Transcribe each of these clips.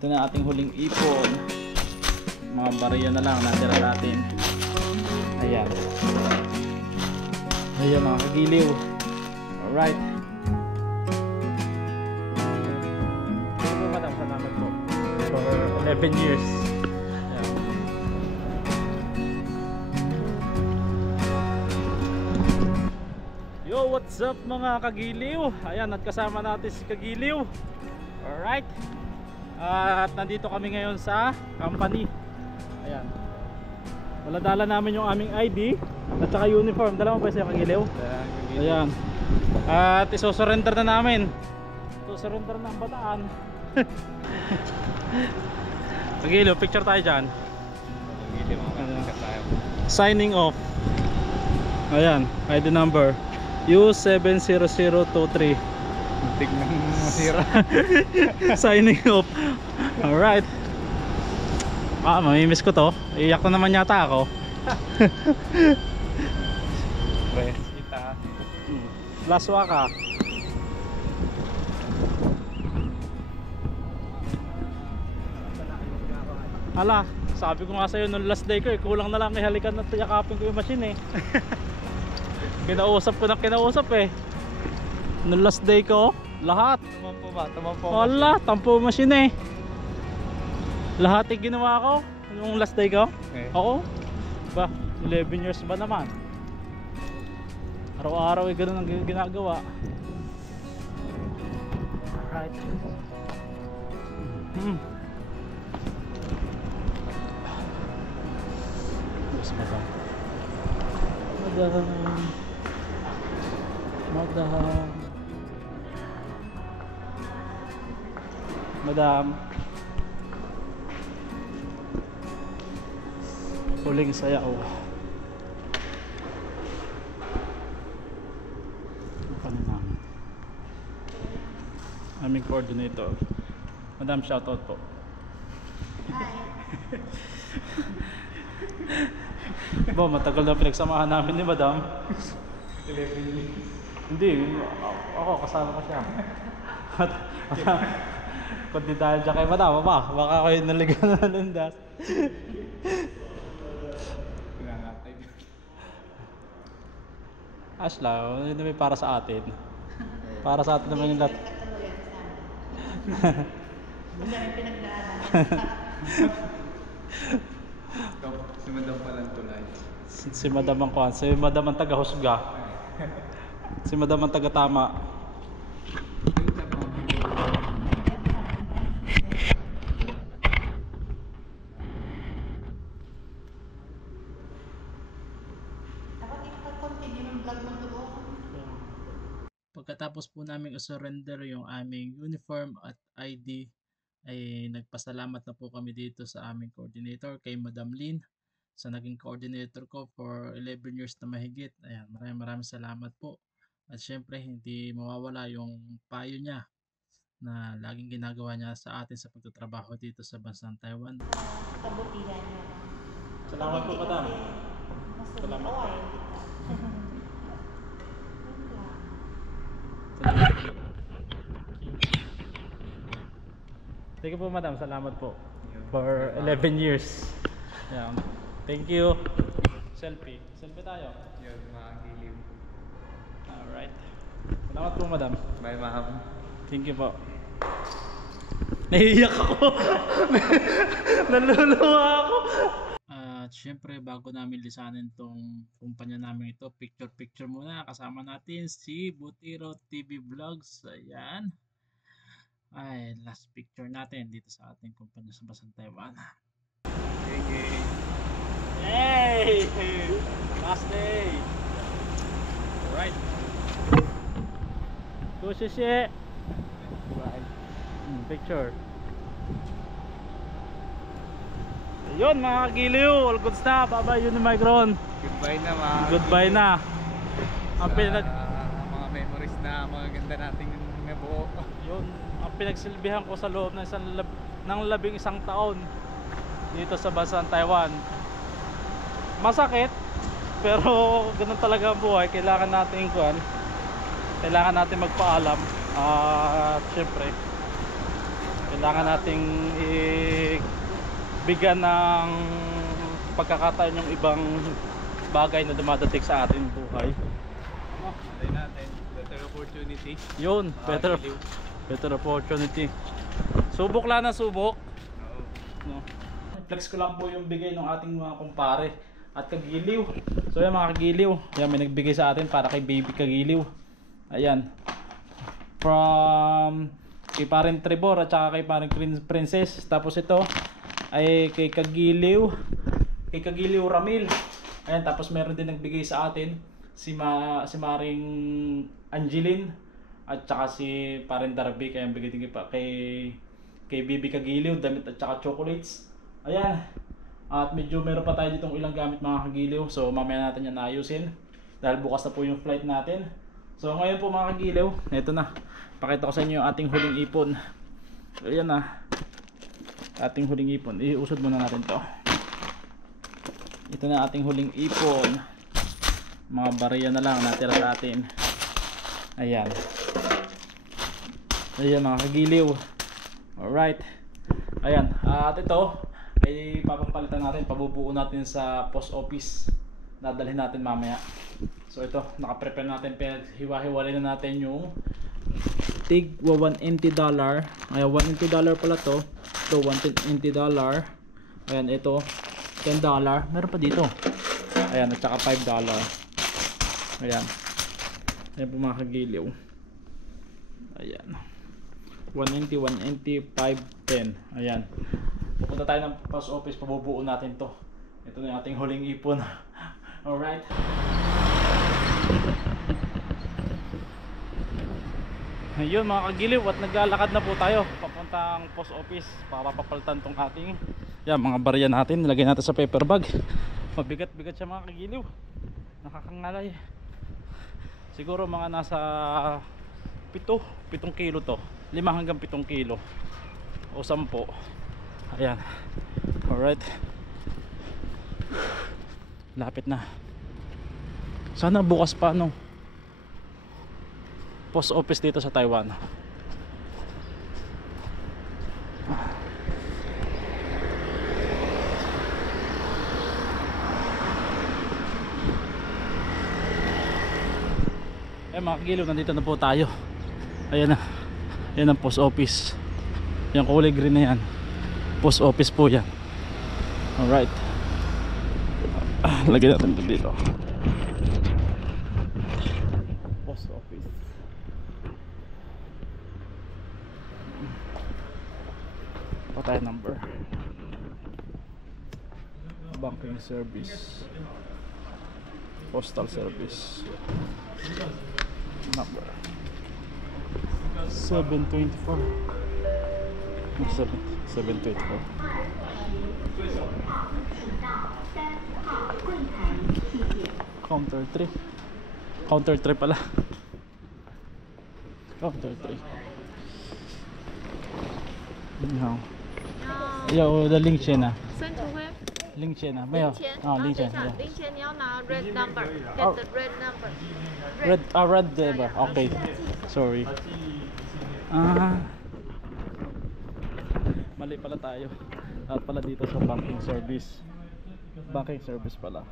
Ito na ating huling ipon. Mga bariya na lang natira natin. Ayan. Ayan mga kagiliw. Alright. Ito po madam, salamat po. For 11 years. Ayan. Yo, what's up mga kagiliw? Ayan, at kasama natin si Kagiliw. Alright. At nandito kami ngayon sa company. Ayan. Dala namin yung aming ID at saka uniform. Dala mo pa siya Kagiliw? Ayan. At isosurrender na namin. Isosurrender na ang bataan. Kagiliw, picture tayo dyan. Signing off. Ayan, ID number U70023. Tignan masira. Signing off. Alright. Mamimiss ko to. Iyak na naman yata ako. Press kita. Laswa ka. Hala, sabi ko nga sa'yo nung last day ko kulang na lang ihalikan at yakapin ko yung machine Kinausap ko na kinausap nung last day ko, lahat. Tumampo ba? Tumampo. Wala, tampo machine Lahat yung ginawa ko nung last day ko. Oo. Ba, 11 years ba naman? Araw-araw ganun ang ginagawa. Right. Yes, madam. Madam. Huling sayaw. Ano namin? Aming coordinator. Madam, shoutout po. Bo, matagal na pinagsamahan namin ni Madam. Hindi, ako kasama ko siya. Kundi dahil dyan kay Madam, baka kayo naligan na nandas. Ashla, yun naman para sa atin. Para sa atin naman yung lahat. Madami pinagdaanan. Si Madam palang tulay. Si Madam ang kuhan. Si Madam ang taga-husga. Si Madam ang taga-tama. Pagkatapos po namin i-surrender yung aming uniform at ID, ay nagpasalamat na po kami dito sa aming coordinator kay Madam Lynn sa naging coordinator ko for 11 years na mahigit. Ayan, maraming salamat po. At syempre hindi mawawala yung payo niya na laging ginagawa niya sa atin sa pagtatrabaho dito sa bansang Taiwan. Kabutihan niya. Salamat po, Madam. Salamat po. Thank you po, Madam. Salamat po. For 11 years. Ayan. Thank you. Selfie. Selfie tayo. Yun, mga giliw. Alright. Salamat po, Madam. Bye, ma'am. Thank you po. Nahihiyak ako. Naluluwa ako. At syempre bago namin lisanin tong kumpanya namin ito, picture muna. Kasama natin si Butiro TV Vlogs. Ayan. Ay, last picture natin dito sa ating kumpanya sa bansang Taiwan. Hey! Last day! Alright. Go, Shishi! Bye. Picture. Ayun mga kagiliw, all goods na. Bye-bye Unimicron. Goodbye na, mga Goodbye na. Ang pinag mga memories na mga ganda nating nabuo. yun, ang pinagsilbihan ko sa loob ng ng 11 taon dito sa bansang Taiwan. Masakit, pero ganun talaga ang buhay. Kailangan natin kailangan natin magpaalam. At syempre kailangan nating bigyan ng pagkakataon yung ibang bagay na dumadating sa ating buhay. Malay natin, better opportunity. Yun, better opportunity. Subok lang na subok. Oo. No. Flex ko lang po yung bigay ng ating mga kumpare at kagiliw. So yan mga kagiliw, yan may nagbigay sa atin para kay baby kagiliw. Ayan. From kay paring Trevor at saka kay paring Princess. Tapos ito ay kay kagiliw, kay kagiliw Ramil. Ayan, tapos meron din nagbigay sa atin si Maring Angeline at saka si paring Darby. Kaya bigay din kay baby kagiliw damit at saka chocolates. Ayan. At medyo meron pa tayo ditong ilang gamit mga kagiliw. So mamaya natin yan ayusin dahil bukas na po yung flight natin. So ngayon po mga kagiliw, ito na. Pakita ko sa inyo yung ating huling ipon. Ayan na. Ating huling ipon. Iusod muna natin to. Ito na ating huling ipon. Mga barya na lang natira sa atin. Ayan. Ayan mga kagiliw. Alright. Ayan. At ito ay papapalitan natin, pabubuo natin sa post office. Dadalhin natin mamaya. So ito, naka-prepare natin, hiwa-hiwalay na natin yung tig $180. Ay $180 pala to. Ito $180. Ayan, ito $10. Meron pa dito. Ayan, at saka $5. Ayan. Ayan po mga kagiliw. Ayan. 180, 180, 5, 10. Ayan. Pupunta tayo ng post office, pabubuo natin to. Ito na yung ating huling ipon. Alright. Ayun mga kagiliw, at naglalakad na po tayo papuntang post office para papalitan tong ating mga barya natin. Nilagay natin sa paper bag. Mabigat-bigat siya mga kagiliw. Nakakangalay. Siguro mga nasa 7 kilo to. 5 hanggang 7 kilo o 10. Ayan. Alright. Lapit na. Sana bukas pa no. Post office dito sa Taiwan. Mga kagiliw, nandito na po tayo. Ayan na. Ayan ang post office. Yung kulay green na yan, post office po yan. Alright. Lagyan natin ito dito. Post office. Patay number. Banking service. Postal service. Number 724. 724. Counter 3. Counter 3 pala. Counter 3.有的零钱啊， Send to where? 零钱啊，没有啊，零钱等一下，零钱你要拿 red number，get Oh. the red number。 red red diba? Okay, sorry. Mali pala tayo. At pala dito sa banking service. Banking service pala.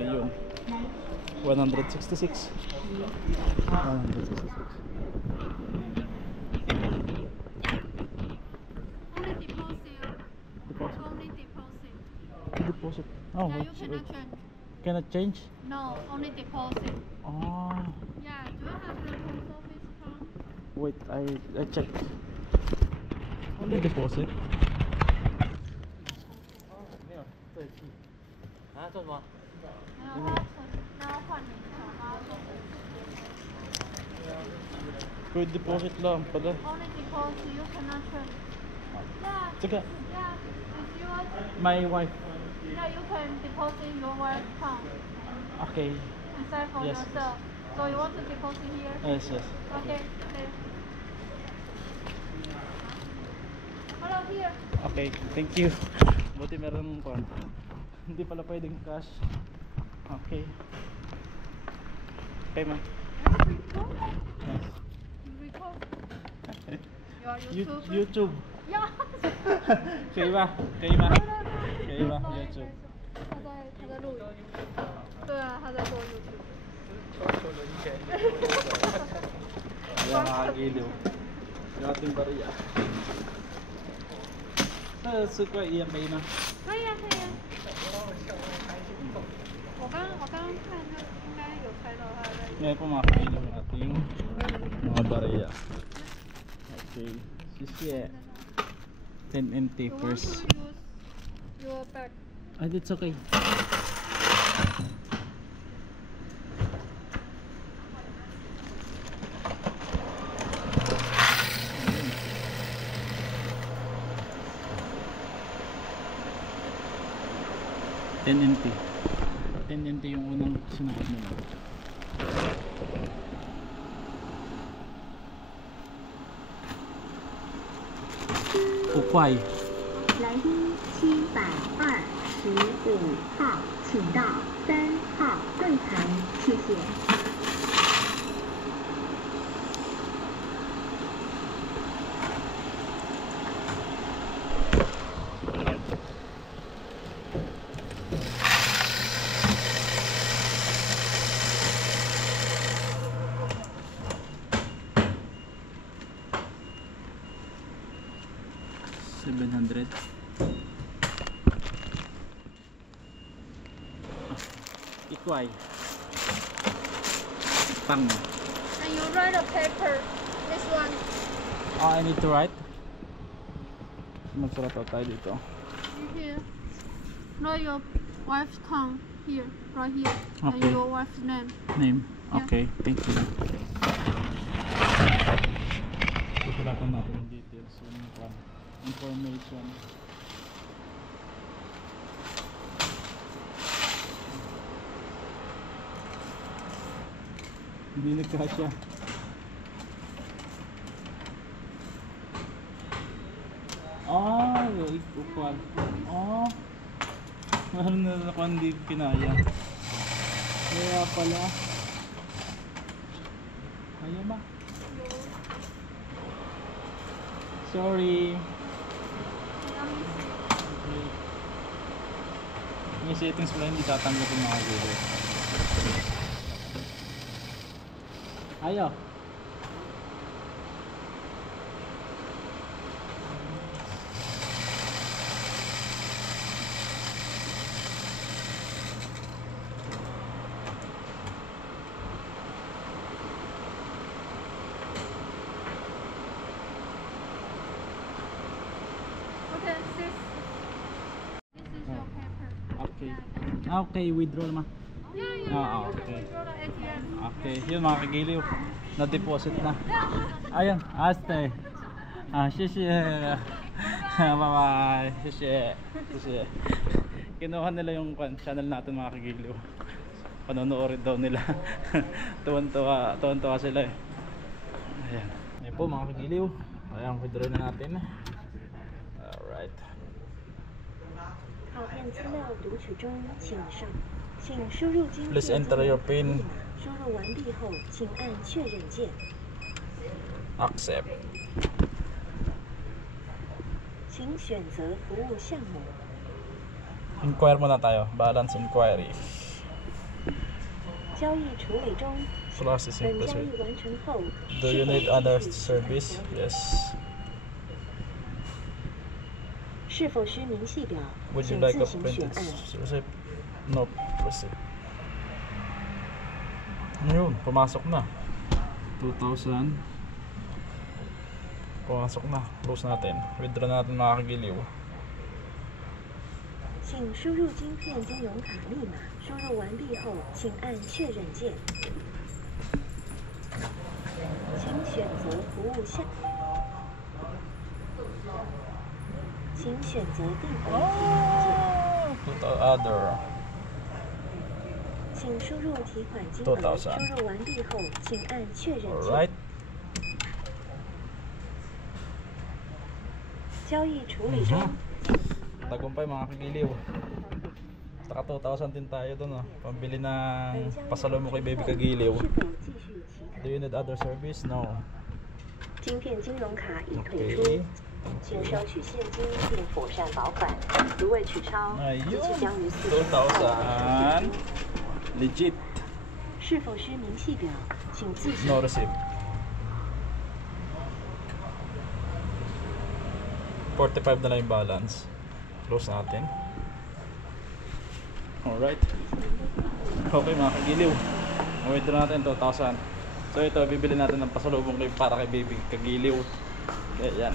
Ayun. 166. 166. Only deposit. Deposit. Only deposit. Deposit. Oh, Yeah, you wait. cannot change. Cannot change? No, only deposit. Oh, Yeah, do you have the post office account? wait, I check. Only deposit. 啊，做什么？那要换你小包。 Good deposit lang pala. Only deposit, you cannot change. Yeah, Tsaka, yeah. If you want, my wife. yeah, you can deposit in your work account Okay. inside for Yes. yourself. So you want to deposit here? Yes, yes. Okay. Okay. Hello here. Okay, thank you. Buti meron pa. Hindi pala pwedeng cash. Okay. Payment. Yes. You record. You are YouTuber? YouTube. Yeah. 可以吧？可以吗？可以吗？YouTube。他在录影。对啊，他在做 YouTube。Ayan mga giliw. Yung ating bariya. Super iyan kayo na. 可以啊，可以啊。我刚刚看他应该有拍到他在。 Ngayon po mga kagiliw yung ating mga bariya. Okay. Sisiye. 10 NT You want first. to use your bag? Ah, that's okay. NT 10 NT yung unang sinukat nila. Ukway 来宾725号，请到3号柜台，谢谢。 700. Ikway Pang. And you write a paper. This one. I need to write. Magsulat tayo dito. Here. Write your wife's tongue here, right here, and Okay. your wife's name. Name. Yeah. Okay, thank you. Susulatan natin yung details, yung information. Hindi nagkasya. Ah, upuan. Ah, mahal na ako hindi kinaya. Kaya pala. Kaya ba? Sorry. Okay. Yung settings pala hindi tatanggapin mga gulo. Ayaw. Okay, this is your paper. Okay. Yeah, thank you. Okay, withdraw naman. Yeah, Ah, you okay. go to ATM. Okay, yun mga kagiliw. Na-deposit na. Ayun, aste. Ah, shishi. Bye-bye. Shishi. Shishi. Kinuha nila yung channel natin mga kagiliw. Panonoodin daw nila. Tuwan-tuwa sila eh. Ayan. Ayan po mga kagiliw. Ayan, withdraw na natin. Alright. 套片资料读取中，请输入晶片 Please enter your PIN. 输入完毕后，请按确认键。 Accept. 请选择服务项目。 Inquire muna tayo. Balance inquiry. 交易处理中， Processing 本交 proceed. 易完成后， Do you need other service? Yes. 是否需明细表？ Would you 请 like 自 a 行选 printed 按。 receipt? No, receipt. Ayun, pumasok na. 2,000. Pumasok na. Close natin. Withdraw natin mga kagiliw. 请输入晶片金融卡密码，输入完毕后，请按确认键。请选择服务项，请选择订回提款键。 Total other. 请输入提款金额， 2000输入完毕后，请按确认键。 Alright. 交易处理中， Tagumpay mga kagiliw. Saka 2,000 din tayo dun oh. Pambili ng pasalubong kay baby kagiliw. 是否继续提款？ Do you need other service? No. 晶片金融卡已退出， Okay. 请收取现金并妥善保款。如未取钞，即 Ayun. 将于40分后收 2,000. 现金。 Legit. 是否需明细表？请自行 No receipt. 45 na lang yung balance. Close natin. Alright. Okay mga kagiliw. Withdraw natin 2,000. So ito, bibili natin ng pasalubong para kay baby kagiliw. Kaya yan.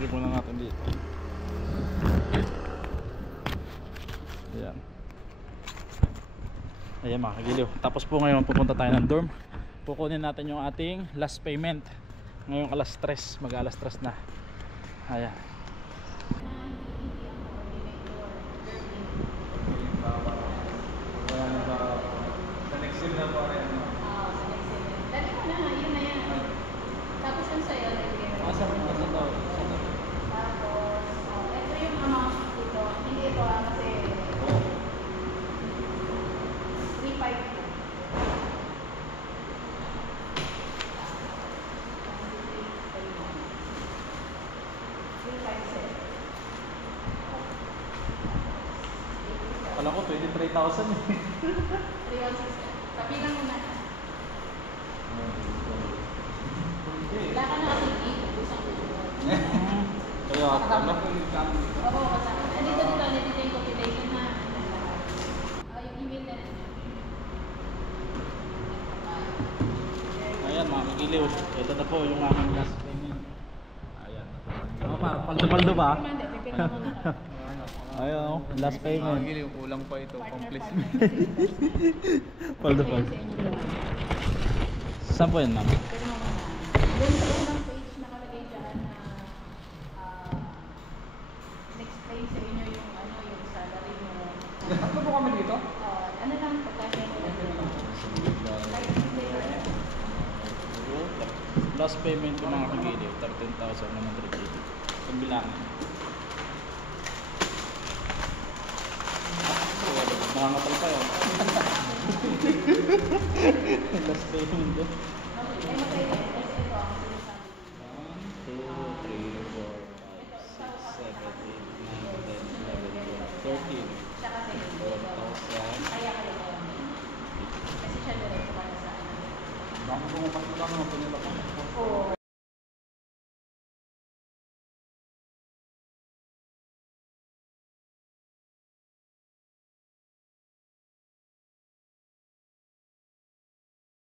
Bili muna natin dito. Ayan. Ayan mga kagiliw. Tapos po ngayon pupunta tayo ng dorm. Kukunin natin yung ating last payment. Ngayong alas 3, mag-alas 3 na. Ayan. Sa next sim na po rin. Dali mo na, yun na yan. Tapos yung sa'yo, Asa po na sa tao? tapos, ito yung amount dito. Hindi ito kasi 352. Alam ko 23,000 eh. 316. Kapilang mo na. Wala ka na kasi isang Kaya ano? Oo, kasama. Dito yung computation na. Yung email na. Ayan mga kagiliw. Ito na po yung aming last payment. Ayan. Oh, parang paldo-paldo ba? Ayun, last payment. Giliw, kulang pa ito. Complete. Paldo-paldo. Saan po yan ma'am? Doon sa unang page nakalagay dyan na explain sa inyo yung yung salary mo. Tatlo po kami dito? Ano lang, pagkasya ko lang. Last payment ko mga kagiliw, 13,180. Yung bilangin. Nangangatal pa yun. Last payment ko. Okay, matay na. Kasi ito ang sinasabi. 1, 2, 3, 4, 5, 6, 7, 8, 9, 10, 11, 12, 13. Siya kasi hindi. 1,000. Kaya kayo na lang. Kasi siya diretso ka na sa ano. Bakit bumapas na lang naman pinila ko? Oo.